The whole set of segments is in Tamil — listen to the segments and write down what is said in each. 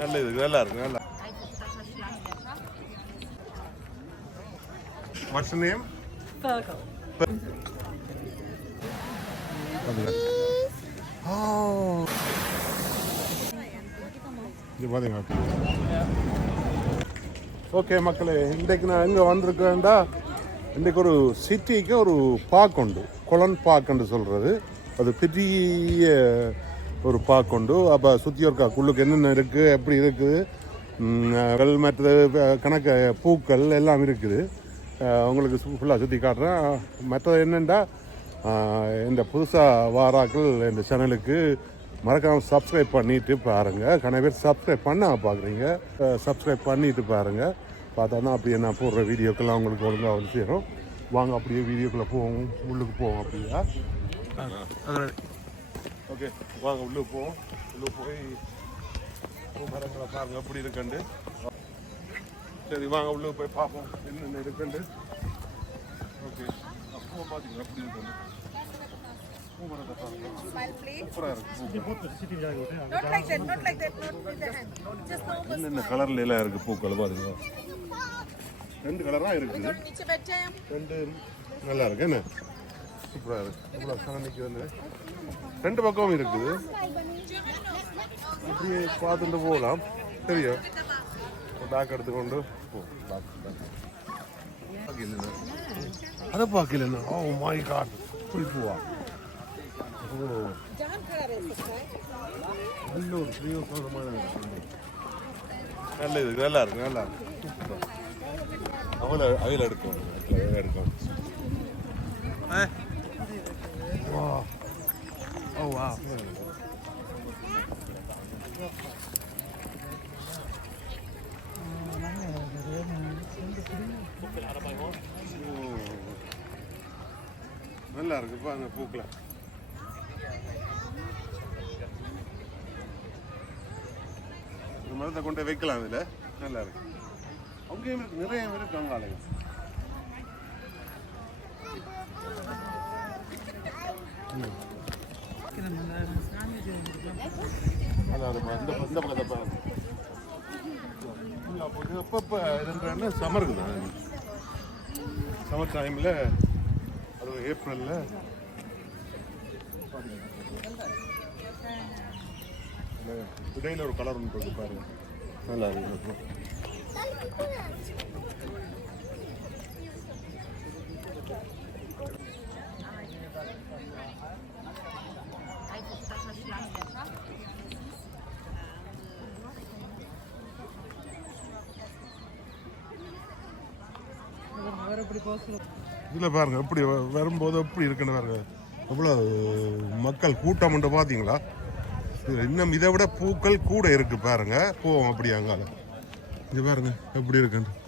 நல்ல இது நல்லா இருக்கு நல்லா. இது பாருங்க ஓகே மக்களே இன்றைக்கு நான் எங்கே வந்திருக்கேன்டா இன்றைக்கு ஒரு சிட்டிக்கு ஒரு பார்க் உண்டு குளன் பார்க்குன்னு சொல்கிறது அது பெரிய ஒரு பார்க் உண்டு அப்போ சுற்றி இருக்கா குள்ளுக்கு என்னென்ன இருக்குது எப்படி இருக்குது வெல் வெள் மற்றது கணக்கு பூக்கள் எல்லாம் இருக்குது. உங்களுக்கு ஃபுல்லாக சுற்றி காட்டுறேன். மற்றது என்னென்னா இந்த புதுசாக வாராக்கள் இந்த சேனலுக்கு மறக்காமல் சப்ஸ்கிரைப் பண்ணிட்டு பாருங்கள் கணக்கு பேர் சப்ஸ்கிரைப் பண்ண பார்க்குறீங்க சப்ஸ்கிரைப் பண்ணிட்டு பாருங்கள் பார்த்தா தான் அப்படியே நான் போடுற வீடியோக்கெல்லாம் உங்களுக்கு ஒழுங்காக வந்து சேரும். வாங்க அப்படியே வீடியோக்குள்ளே போவோம். உள்ளுக்கு போவோம் அப்படியா? ஓகே வாங்க உள்ளே போவோம் உள்ளே போய் மரங்களை பாருங்கள் அப்படி இருக்குண்டு சரி வாங்க உள்ளே போய் பார்ப்போம் என்னென்ன இருக்குண்டு ஓகே. அப்போ பார்த்தீங்கன்னா அப்படி இருக்குண்டு என்னென்ன கலர்ல எல்லாம் இருக்கு பூக்கள் பாருங்க. ரெண்டு கலரா இருக்குது ரெண்டு நல்லா இருக்கு என்ன? சூப்பரா இருக்கு. கலர் நிற்கிறது ரெண்டு பக்கமும் இருக்குது. அப்படியே பார்த்துட்டு போகலாம். தெரியும். பேக் எடுத்துக்கொண்டு அதை oh பார்க்கலண்ணா ஓ மை காட் இப்படி பூவா. நல்ல ஒரு பிரியோசமான நல்ல இது. நல்லா இருக்கு நல்லா இருக்கு. அவளை அவையில் எடுக்கணும். எடுக்கணும். ஓ வா நல்லா இருக்கு பாருங்க பூக்களை. ஒரு மரத்தை கொண்டு போய் வைக்கலாம் இதில். நல்லா இருக்கு. அங்கேயும் இருக்கு நிறைய இருக்கு அங்காலையும் அதான் அப்பப்போ இதுன்றன்னா சம்மருக்கு தான் சமர் டைமில் அது ஏப்ரலில் இடையில ஒரு கலர் ஒன்று இருக்கு பாருங்க நல்லா இருக்கு இதில் பாருங்க எப்படி வ- வரும்போது எப்படி இருக்குன்னு பாருங்க. எவ்வளோ மக்கள் கூட்டம் உண்டு பார்த்தீங்களா இன்னும் இதை விட பூக்கள் கூட இருக்கு பாருங்க. போவோம் அப்படி அங்கால. இது பாருங்க எப்படி இருக்குன்னு.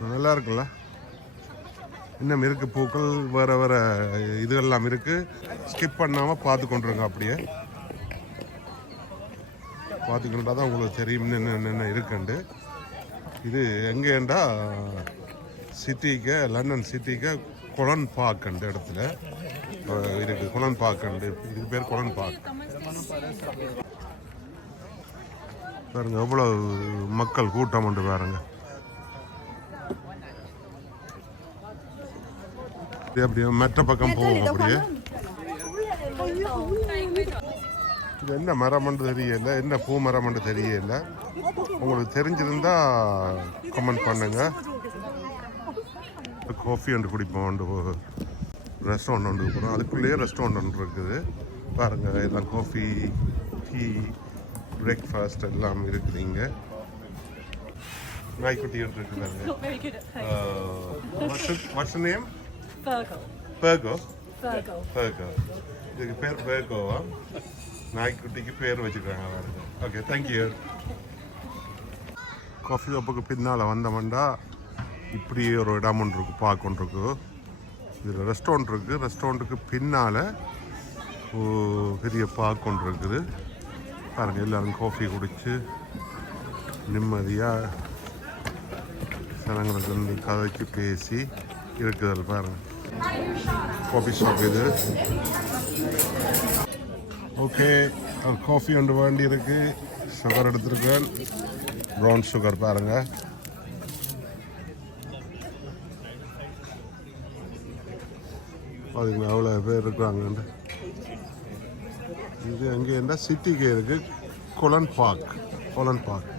நல்லா இருக்குல்ல? இன்னும் இருக்கு பூக்கள் வேற வேற இதுகள்லாம் இருக்கு. ஸ்கிப் பண்ணாம பார்த்து கொண்டுருங்க அப்படியே. பார்த்துக்கிட்டா தான் உங்களுக்கு தெரியும் இன்னும் என்னென்ன இருக்குண்டு. இது எங்கேண்டா சிட்டிக்கு லண்டன் சிட்டிக்கு குளன் பார்க் அந்த இடத்துல. இருக்கு குளன் பார்க் இதுக்கு பேர் குளன் பார்க். பாருங்க எவ்வளோ மக்கள் கூட்டம் உண்டு பாருங்க. அப்படியே மற்ற பக்கம் போவோம் அப்படியே? இது என்ன மரம்னு தெரியல என்ன பூ மரம்னு தெரியல. உங்களுக்கு தெரிஞ்சிருந்தா கமெண்ட் பண்ணுங்க. காஃபி ஒன்று குடிப்போம் ஒன்று ரெஸ்டாரண்ட் ஒன்று போகிறோம் அதுக்குள்ளேயே ரெஸ்டாரண்ட் ஒன்று இருக்குது. பாருங்கள் எல்லாம் காஃபி டீ பிரேக்ஃபாஸ்ட் எல்லாம் இருக்குது இங்கே. நாய்க்குட்டி ஒன்று. What's name. பேர்கோ. பேர்கோ இதுக்கு பேர் பேர்கோவா நாய்க்குட்டிக்கு பேர் வச்சுக்கிறாங்க ஓகே தேங்க்யூ காஃபி ஷாப்புக்கு பின்னால் வந்தோம்னா இப்படி ஒரு இடம் ஒன்று இருக்குது பார்க் ஒன்று இருக்குது இதில் ரெஸ்டாரண்ட் இருக்குது ரெஸ்டாரண்ட்டுக்கு பின்னால் பெரிய பார்க் ஒன்று இருக்குது. பாருங்கள் எல்லோரும் காஃபி குடித்து நிம்மதியாக ஜனங்களுக்கு வந்து கதைச்சு பேசி இருக்குது பாருங்கள் காஃபி ஷாப் இது. ஓகே காஃபி ஒன்று வேண்டி இருக்குது ஷவர் எடுத்திருக்கேன். ப்ரௌன் சுகர் பாருங்கள் அதுங்களா அவ்வளோ பேர் இருக்கிறாங்க இது அங்கே இருந்தால் சிட்டிக்கு இருக்குது கொலன் பார்க் கொலன் பார்க்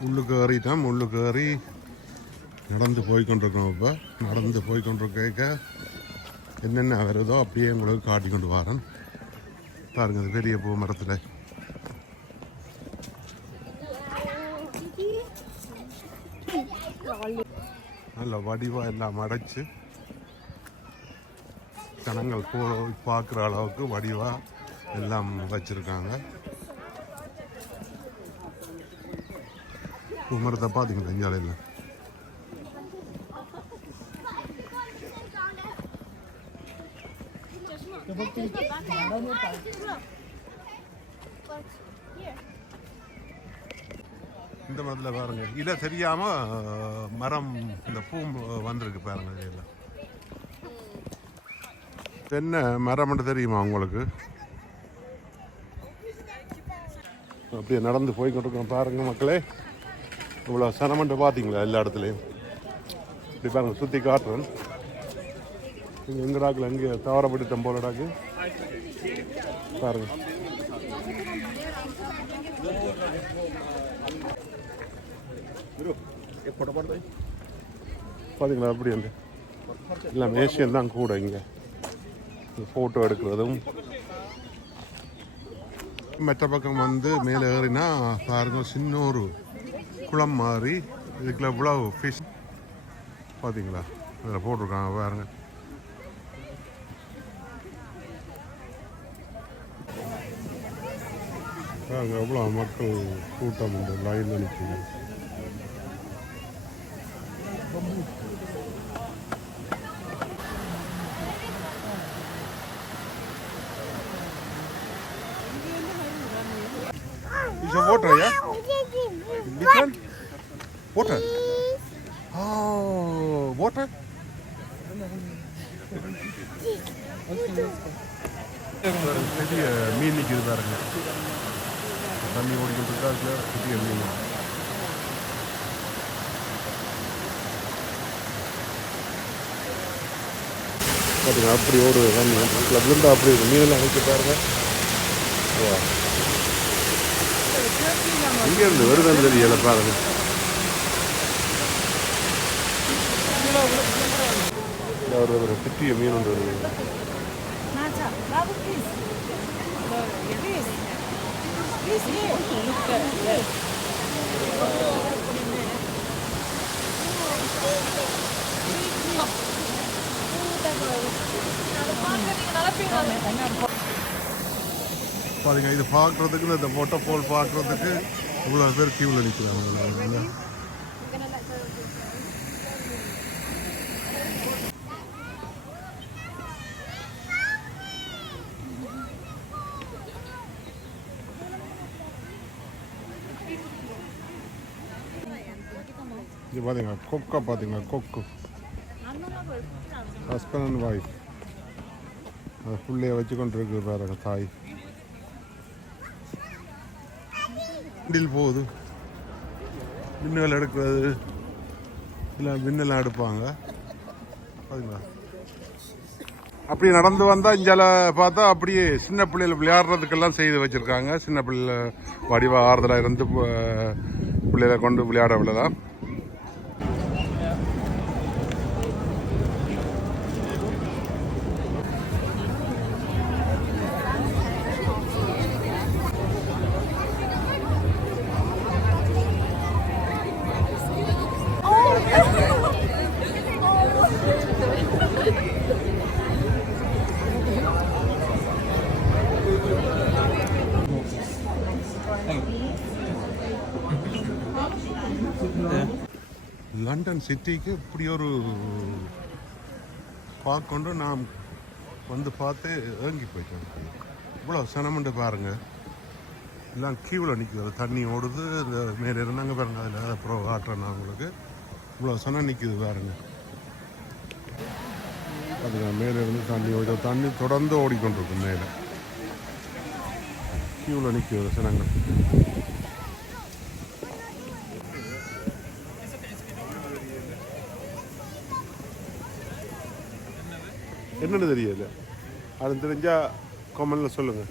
உள்ளுக்கு ஏறிட்டோம் உள்ளுக்கு ஏறி நடந்து போய்கொண்டிருக்கோம் இப்போ. நடந்து போய்கொண்டிருக்க என்னென்ன வருதோ அப்படியே உங்களுக்கு காட்டி கொண்டு வரேன். பாருங்க பெரிய பூ மரத்தில். நல்ல வடிவாக எல்லாம் அடைச்சு ஜனங்கள் போ பார்க்குற அளவுக்கு வடிவாக எல்லாம் வச்சிருக்காங்க. பூமரத்தை பார்த்தீங்களா இஞ்சாலையில் இந்த மரத்தில் பாருங்க. இலை தெரியாம மரம் இந்த பூ வந்திருக்கு பாருங்க இதில் என்ன மரம் மட்டும் தெரியுமா உங்களுக்கு? அப்படியே நடந்து போய் பாருங்க மக்களே. இவ்வளோ சனமண்டு பார்த்தீங்களா எல்லா இடத்துலையும்? இப்படி பாருங்க சுற்றி காட்டுறேன் இங்கே எங்கடாக்கில் எங்கே தவறப்பட்டு டாக்கு. பாருங்க. பார்த்தீங்களா அப்படி அந்த எல்லாம் ஏசியன் தான் கூட இங்கே. ஃபோட்டோ எடுக்கிறதும். மற்ற பக்கம் வந்து மேலே ஏறினா பாருங்க சின்ன ஒரு குளம் மாதிரி இதுக்குள்ள இவ்வளோ ஃபிஷ் பார்த்தீங்களா அதில் போட்டிருக்காங்க பாருங்கள் பாருங்க எவ்வளோ மக்கள் கூட்டம் இந்த லைனில் நிற்குது Is your water, yeah? Different? Water? Oh, water? பெரிய மீன் நிற்கிது பாருங்க தண்ணி ஓடிக்கிட்டு இருக்கா அதுல பெரிய மீன் பார்த்தீங்க அப்படி ஓடுது தண்ணி. விழுந்தா அப்படி இருக்கு மீனெல்லாம் நிற்க பாருங்க. வா. இங்க இருந்து வருதுன்னு தெரியல பாருங்க. ஒரு ஒரு பெரிய மீன் ஒன்று வருது. பாருங்க இது பார்க்கறதுக்கு இந்த மொட்டை போல் பார்க்கறதுக்கு இவ்வளோ பேர் கியூவில் நிற்கிறாங்க இது பார்த்தீங்க கொக்கா பார்த்தீங்க கொக்கு ஹஸ்பண்ட் அண்ட் ஒய்ஃப் அது புள்ளைய வச்சு கொண்டு இருக்கு பாருங்க தாய் வண்டியில் போகுது மின்னல் எடுக்கிறது இல்லை மின்னலாம் எடுப்பாங்க பாத்தீங்களா அப்படி நடந்து வந்தால் இஞ்சால பார்த்தா அப்படியே சின்ன பிள்ளைகள் விளையாடுறதுக்கெல்லாம் செய்து வச்சுருக்காங்க சின்ன பிள்ளை வடிவ ஆறுதலாக இருந்து பிள்ளைகளை கொண்டு விளையாட விடலாம் ஈவன் சிட்டிக்கு இப்படி ஒரு பார்க்கொண்டு நாம் வந்து பார்த்து ஏங்கி போயிட்டோம். இவ்வளோ சனமுண்டு பாருங்க. எல்லாம் கீவில் நிற்குது தண்ணி ஓடுது. இந்த மேலே இருந்தாங்க பாருங்கள் அதில் அப்புறம் காட்டுறேன் நான் உங்களுக்கு இவ்வளோ சனம் நிற்குது பாருங்க. அது மேலே இருந்து தண்ணி ஓடி தண்ணி தொடர்ந்து ஓடிக்கொண்டிருக்கும் மேலே. கீவில் நிற்குது சனங்கள் என்னென்னு தெரியல அது தெரிஞ்சால் கமெண்டில் சொல்லுங்கள்